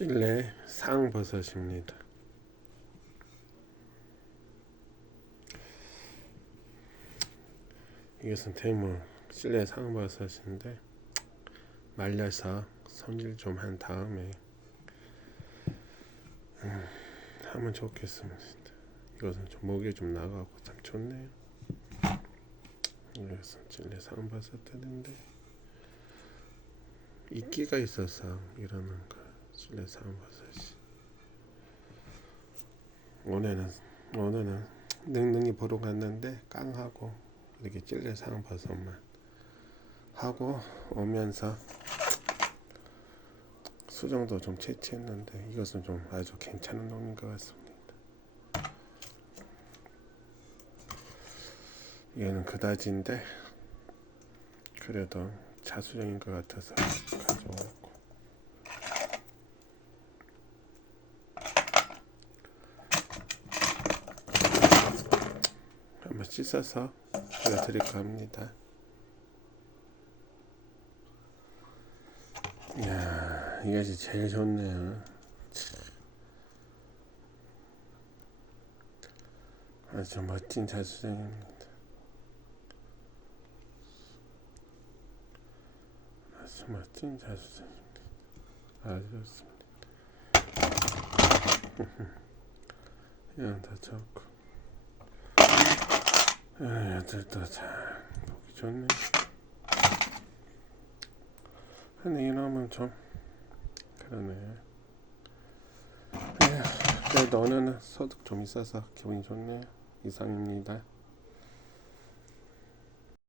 찔레 상버섯입니다. 이것은 대물 찔레 상버섯인데 말려서 손질 좀 한 다음에 음, 하면 좋겠습니다. 이것은 좀 목이 좀 나가고 참 좋네요. 이것은 찔레 상버섯인데 이끼가 있어서 이러는 거 찔레 상버섯이 오늘은 오늘은 능능이 보러 갔는데 깡하고 이렇게 찔레 상버섯만 하고 오면서 수정도 좀 채취했는데 이것은 좀 아주 괜찮은 놈인 것 같습니다. 얘는 그다지인데 그래도 자수정인 것 같아서 가져왔고 한번 씻어서 보여드릴까 합니다. 이야, 이것이 제일 좋네요. 아주 멋진 자수정입니다. 아주 멋진 자수정입니다. 아주 좋습니다. 이건 다 좋고, 아, 얘들도 잘 보기 좋네. 근데 이놈은 좀 그러네. 예, 그래도 오늘은 소득 좀 있어서 기분이 좋네요. 이상입니다.